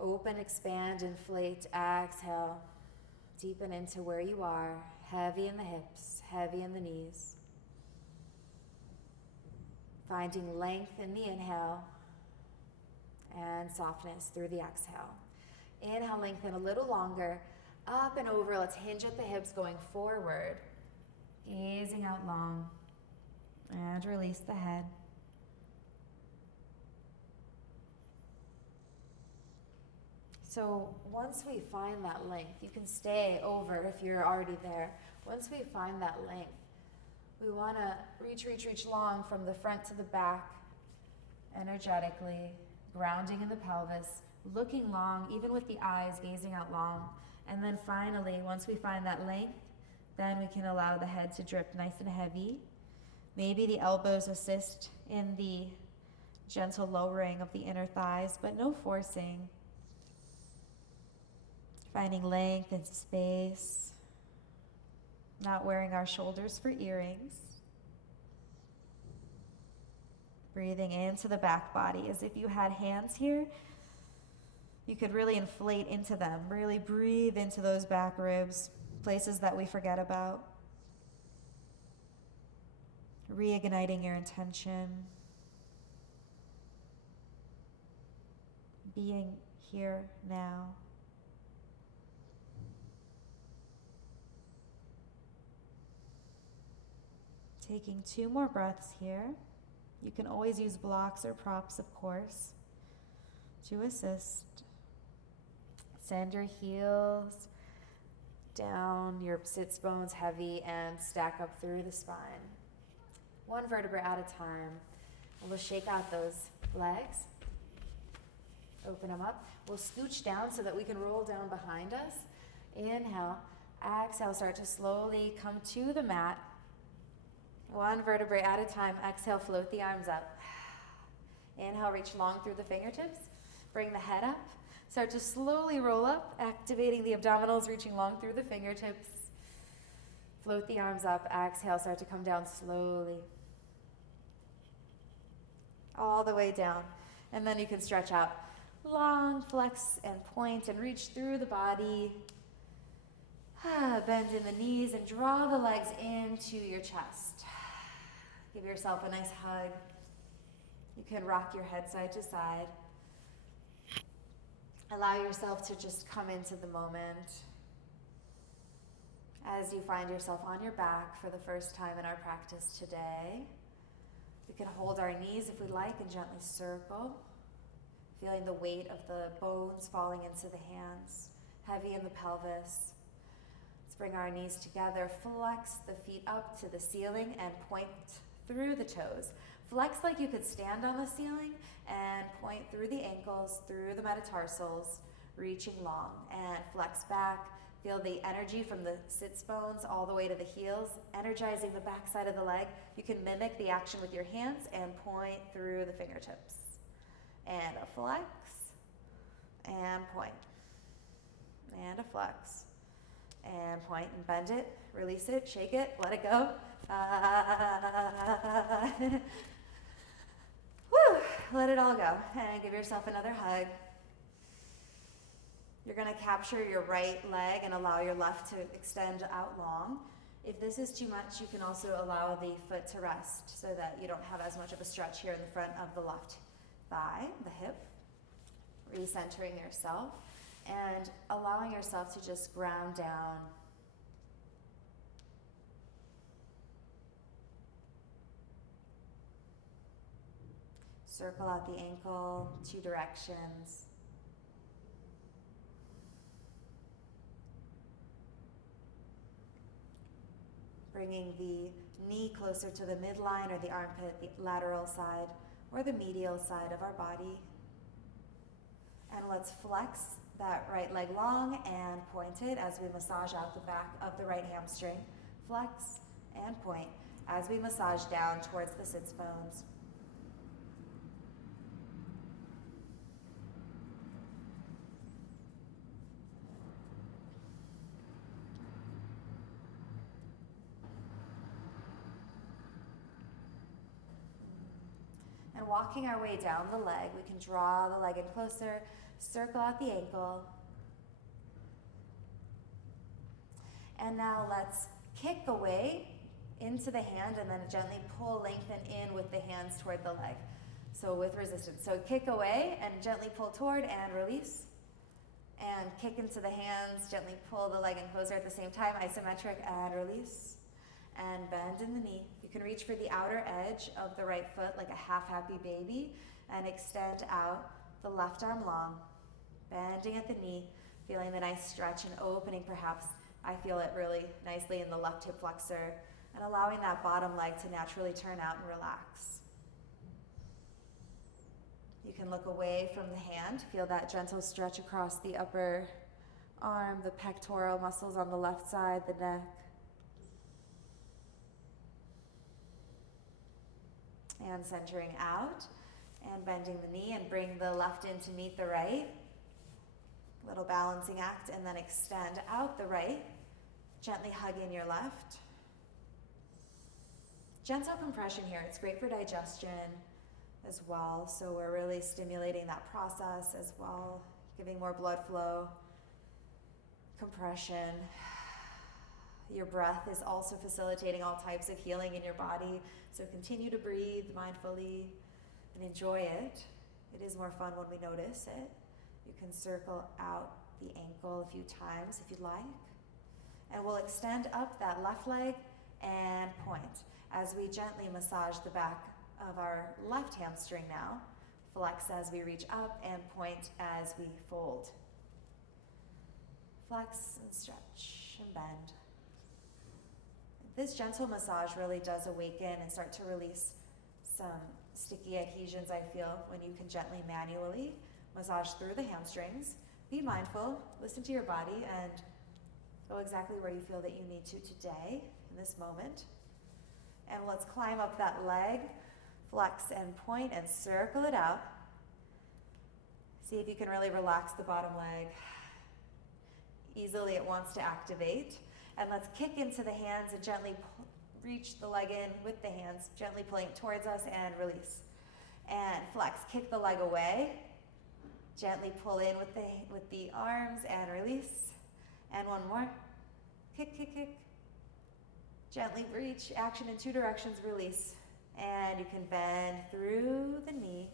Open, expand, inflate, exhale. Deepen into where you are. Heavy in the hips, heavy in the knees. Finding length in the inhale and softness through the exhale. Inhale, lengthen a little longer. Up and over. Let's hinge at the hips going forward. Gazing out long. And release the head. So once we find that length, you can stay over if you're already there. Once we find that length, we want to reach long from the front to the back, energetically, grounding in the pelvis, looking long, even with the eyes, gazing out long. And then finally, once we find that length, then we can allow the head to drip nice and heavy. Maybe the elbows assist in the gentle lowering of the inner thighs, but no forcing. Finding length and space. Not wearing our shoulders for earrings. Breathing into the back body as if you had hands here. You could really inflate into them. Really breathe into those back ribs, places that we forget about. Reigniting your intention. Being here now. Taking 2 more breaths here. You can always use blocks or props, of course, to assist. Send your heels down, your sits bones heavy, and stack up through the spine. One vertebra at a time. We'll shake out those legs. Open them up. We'll scooch down so that we can roll down behind us. Inhale. Exhale, start to slowly come to the mat. One vertebrae at a time. Exhale, float the arms up. Inhale, reach long through the fingertips. Bring the head up. Start to slowly roll up, activating the abdominals, reaching long through the fingertips. Float the arms up. Exhale, start to come down slowly. All the way down. And then you can stretch out. Long, flex, and point, and reach through the body. Bend in the knees and draw the legs into your chest. Give yourself a nice hug. You can rock your head side to side. Allow yourself to just come into the moment. As you find yourself on your back for the first time in our practice today, we can hold our knees if we like and gently circle, feeling the weight of the bones falling into the hands, heavy in the pelvis. Let's bring our knees together, flex the feet up to the ceiling and point through the toes. Flex like you could stand on the ceiling and point through the ankles, through the metatarsals, reaching long, and flex back. Feel the energy from the sits bones all the way to the heels, energizing the back side of the leg. You can mimic the action with your hands and point through the fingertips. And a flex, and point, and a flex, and point, and bend it, release it, shake it, let it go. Woo! Let it all go, and give yourself another hug. You're going to capture your right leg and allow your left to extend out long. If this is too much, you can also allow the foot to rest so that you don't have as much of a stretch here in the front of the left thigh, the hip. Recentering yourself and allowing yourself to just ground down. Circle out the ankle, 2 directions. Bringing the knee closer to the midline or the armpit, the lateral side or the medial side of our body. And let's flex that right leg long and point it as we massage out the back of the right hamstring. Flex and point as we massage down towards the sits bones. And walking our way down the leg, we can draw the leg in closer, circle out the ankle. And now let's kick away into the hand and then gently pull, lengthen in with the hands toward the leg. So with resistance. So kick away and gently pull toward and release. And kick into the hands, gently pull the leg in closer at the same time, isometric and release. And bend in the knee. You can reach for the outer edge of the right foot like a half happy baby and extend out the left arm long, bending at the knee, feeling the nice stretch and opening perhaps. I feel it really nicely in the left hip flexor and allowing that bottom leg to naturally turn out and relax. You can look away from the hand, feel that gentle stretch across the upper arm, the pectoral muscles on the left side, the neck. And centering out and bending the knee and bring the left in to meet the right. Little balancing act and then extend out the right. Gently hug in your left. Gentle compression here. It's great for digestion as well. So we're really stimulating that process as well, giving more blood flow. Compression. Your breath is also facilitating all types of healing in your body. So continue to breathe mindfully and enjoy it. It is more fun when we notice it. You can circle out the ankle a few times if you'd like. And we'll extend up that left leg and point as we gently massage the back of our left hamstring now. Flex as we reach up and point as we fold. Flex and stretch and bend. This gentle massage really does awaken and start to release some sticky adhesions, I feel, when you can gently manually massage through the hamstrings. Be mindful, listen to your body, and go exactly where you feel that you need to today, in this moment. And let's climb up that leg, flex and point and circle it out. See if you can really relax the bottom leg. Easily it wants to activate. And let's kick into the hands and gently reach the leg in with the hands, gently pulling towards us and release. And flex, kick the leg away. Gently pull in with the arms and release. And one more. Kick, kick, kick. Gently reach, action in two directions, release. And you can bend through the knee,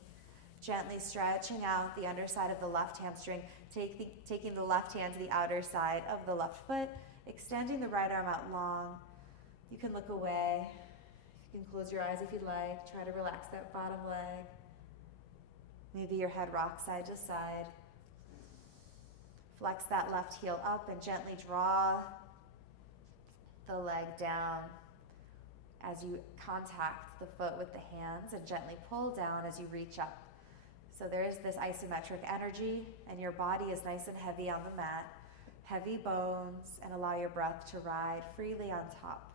gently stretching out the underside of the left hamstring, taking the left hand to the outer side of the left foot, extending the right arm out long. You can look away. You can close your eyes if you'd like. Try to relax that bottom leg. Maybe your head rocks side to side. Flex that left heel up and gently draw the leg down as you contact the foot with the hands and gently pull down as you reach up. So there is this isometric energy and your body is nice and heavy on the mat. Heavy bones, and allow your breath to ride freely on top.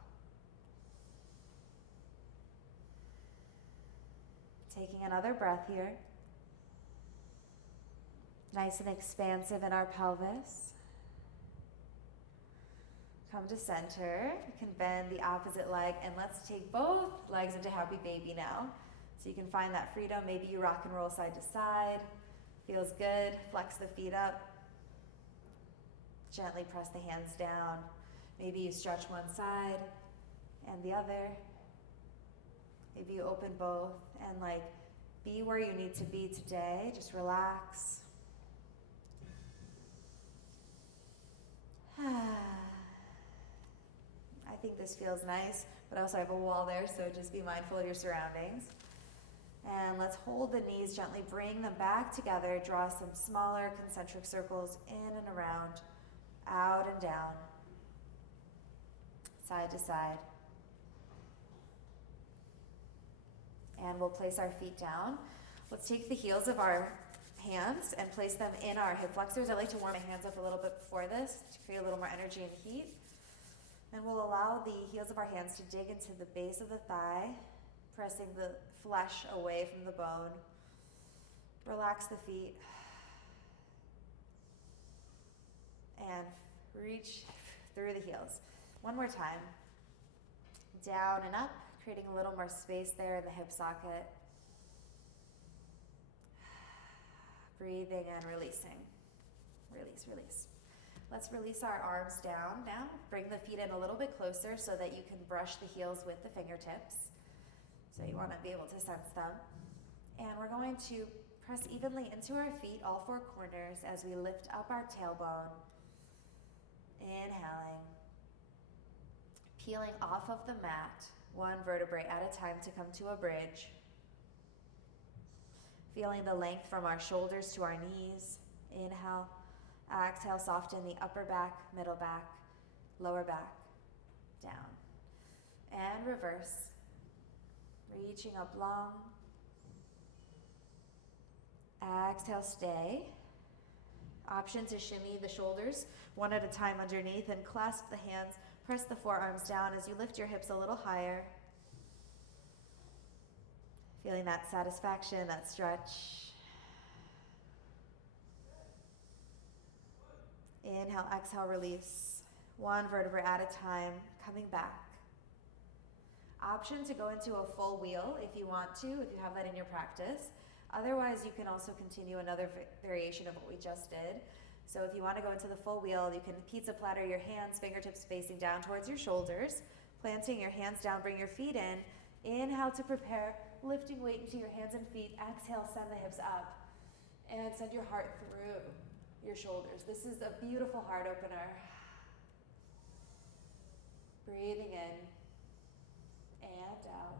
Taking another breath here. Nice and expansive in our pelvis. Come to center. You can bend the opposite leg, and let's take both legs into happy baby now. So you can find that freedom. Maybe you rock and roll side to side. Feels good. Flex the feet up. Gently press the hands down. Maybe you stretch one side and the other. Maybe you open both and be where you need to be today. Just relax. I think this feels nice, but I also have a wall there, so just be mindful of your surroundings. And let's hold the knees gently, bring them back together, draw some smaller concentric circles in and around, out and down, side to side. And we'll place our feet down. Let's take the heels of our hands and place them in our hip flexors. I like to warm my hands up a little bit before this to create a little more energy and heat. And we'll allow the heels of our hands to dig into the base of the thigh, pressing the flesh away from the bone. Relax the feet. And reach through the heels. One more time. Down and up, creating a little more space there in the hip socket. Breathing and releasing. Release, release. Let's release our arms down now. Bring the feet in a little bit closer so that you can brush the heels with the fingertips. So you want to be able to sense them. And we're going to press evenly into our feet, all four corners, as we lift up our tailbone. Inhaling. Peeling off of the mat, one vertebrae at a time to come to a bridge. Feeling the length from our shoulders to our knees. Inhale. Exhale, soften the upper back, middle back, lower back, down. And reverse. Reaching up long. Exhale, stay. Option to shimmy the shoulders one at a time underneath and clasp the hands. Press the forearms down as you lift your hips a little higher. Feeling that satisfaction, that stretch. Inhale, exhale, release. One vertebra at a time, coming back. Option to go into a full wheel if you want to, if you have that in your practice. Otherwise, you can also continue another variation of what we just did. So if you want to go into the full wheel, you can pizza platter your hands, fingertips facing down towards your shoulders, planting your hands down, bring your feet in. Inhale to prepare, lifting weight into your hands and feet. Exhale, send the hips up, and send your heart through your shoulders. This is a beautiful heart opener. Breathing in and out.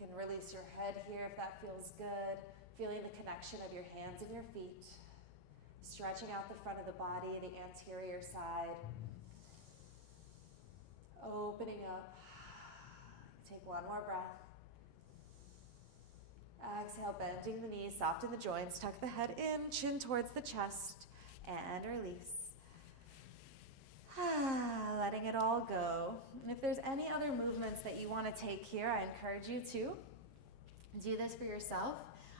You can release your head here if that feels good. Feeling the connection of your hands and your feet. Stretching out the front of the body, the anterior side. Opening up. Take one more breath. Exhale, bending the knees, soften the joints, tuck the head in, chin towards the chest, and release. Letting it all go. And if there's any other movements that you want to take here, I encourage you to do this for yourself.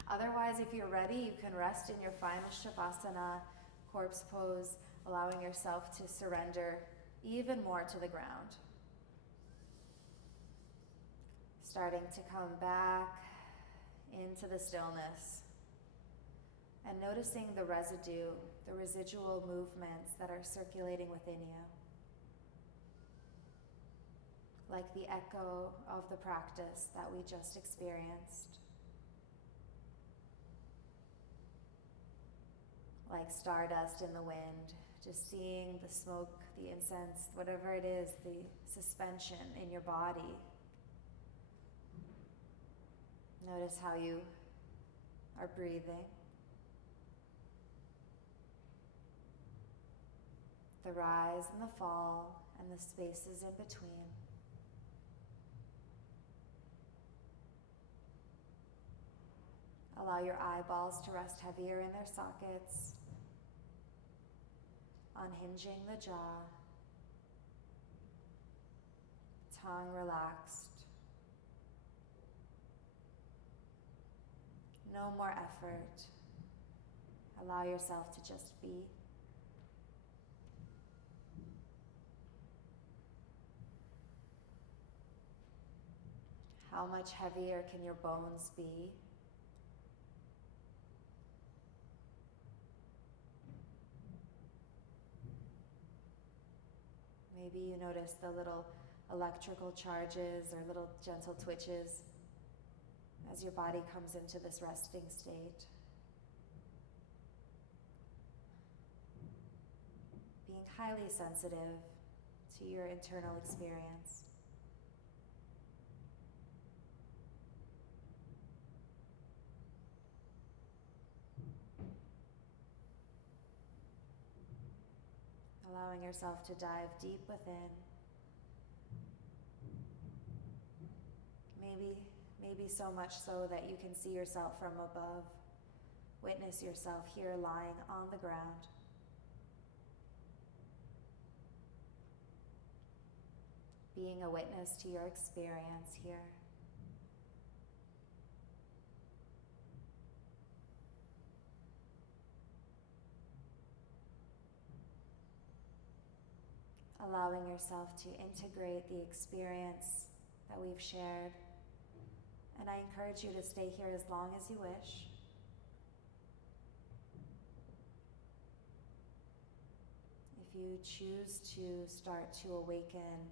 Otherwise, if you're ready, you can rest in your final Shavasana, corpse pose, allowing yourself to surrender even more to the ground. Starting to come back into the stillness and noticing the residue, the residual movements that are circulating within you. Like the echo of the practice that we just experienced. Like stardust in the wind, just seeing the smoke, the incense, whatever it is, the suspension in your body. Notice how you are breathing. The rise and the fall and the spaces in between. Allow your eyeballs to rest heavier in their sockets, unhinging the jaw, tongue relaxed. No more effort. Allow yourself to just be. How much heavier can your bones be? Maybe you notice the little electrical charges or little gentle twitches as your body comes into this resting state. Being highly sensitive to your internal experience. Allowing yourself to dive deep within. Maybe so much so that you can see yourself from above. Witness yourself here lying on the ground. Being a witness to your experience here. Allowing yourself to integrate the experience that we've shared. And I encourage you to stay here as long as you wish. If you choose to start to awaken,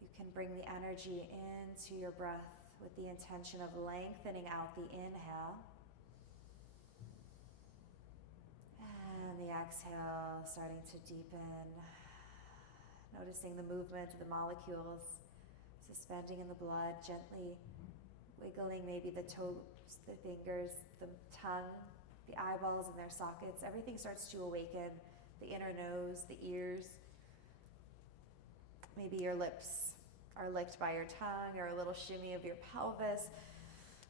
you can bring the energy into your breath with the intention of lengthening out the inhale. And the exhale starting to deepen. Noticing the movement of the molecules suspending in the blood, gently wiggling maybe the toes, the fingers, the tongue, the eyeballs in their sockets. Everything starts to awaken. The inner nose, the ears. Maybe your lips are licked by your tongue, or a little shimmy of your pelvis.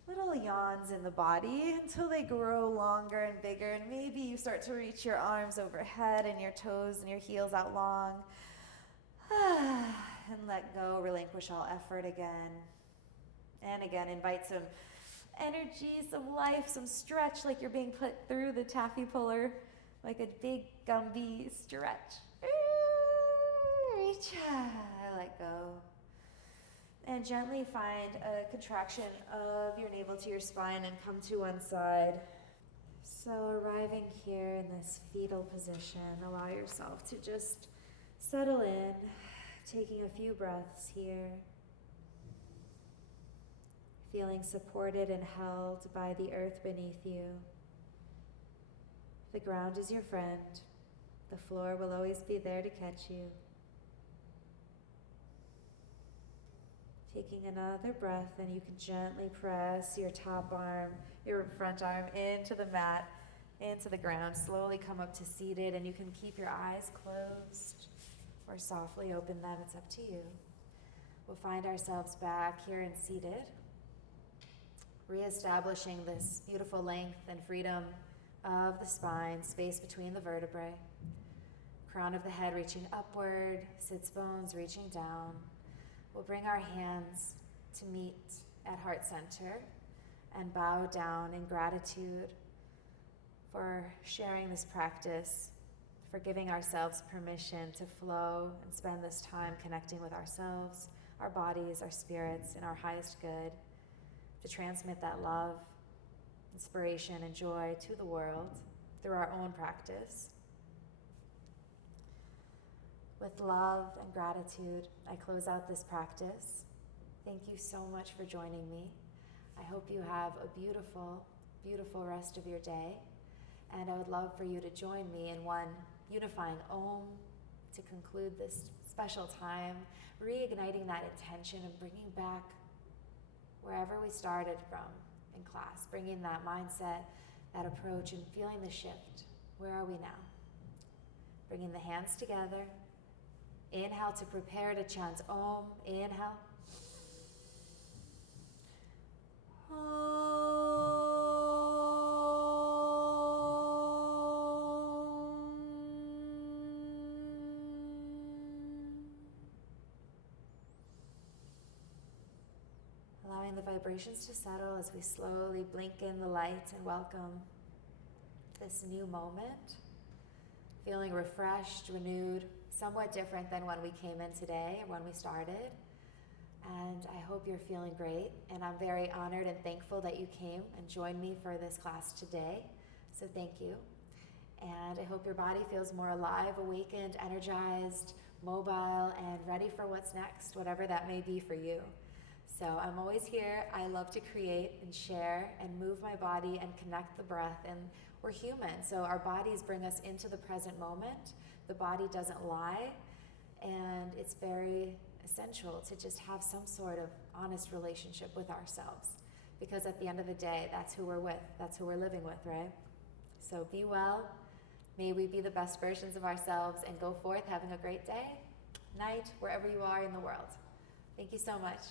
Little yawns in the body until they grow longer and bigger. And maybe you start to reach your arms overhead and your toes and your heels out long. And let go, relinquish all effort again. And again, invite some energy, some life, some stretch, like you're being put through the taffy puller, like a big Gumby stretch. Reach, let go. And gently find a contraction of your navel to your spine and come to one side. So arriving here in this fetal position, allow yourself to just settle in, taking a few breaths here. Feeling supported and held by the earth beneath you. The ground is your friend. The floor will always be there to catch you. Taking another breath, and you can gently press your top arm, your front arm into the mat, into the ground. Slowly come up to seated, and you can keep your eyes closed or softly open them. It's up to you. We'll find ourselves back here and seated, reestablishing this beautiful length and freedom of the spine, space between the vertebrae. Crown of the head reaching upward, sits bones reaching down. We'll bring our hands to meet at heart center and bow down in gratitude for sharing this practice, for giving ourselves permission to flow and spend this time connecting with ourselves, our bodies, our spirits, in our highest good, to transmit that love, inspiration, and joy to the world through our own practice. With love and gratitude, I close out this practice. Thank you so much for joining me. I hope you have a beautiful, beautiful rest of your day. And I would love for you to join me in one unifying Om to conclude this special time, reigniting that intention and bringing back wherever we started from in class, bringing that mindset, that approach, and feeling the shift. Where are we now? Bringing the hands together. Inhale to prepare to chant Om. Inhale. Om. Allowing the vibrations to settle as we slowly blink in the light and welcome this new moment. Feeling refreshed, renewed, somewhat different than when we came in today or when we started. And I hope you're feeling great. And I'm very honored and thankful that you came and joined me for this class today. So thank you. And I hope your body feels more alive, awakened, energized, mobile, and ready for what's next, whatever that may be for you. So I'm always here. I love to create and share and move my body and connect the breath. And we're human, so our bodies bring us into the present moment. The body doesn't lie, and it's very essential to just have some sort of honest relationship with ourselves, because at the end of the day, that's who we're with, that's who we're living with, right? So be well. May we be the best versions of ourselves and go forth having a great day, night, wherever you are in the world. Thank you so much.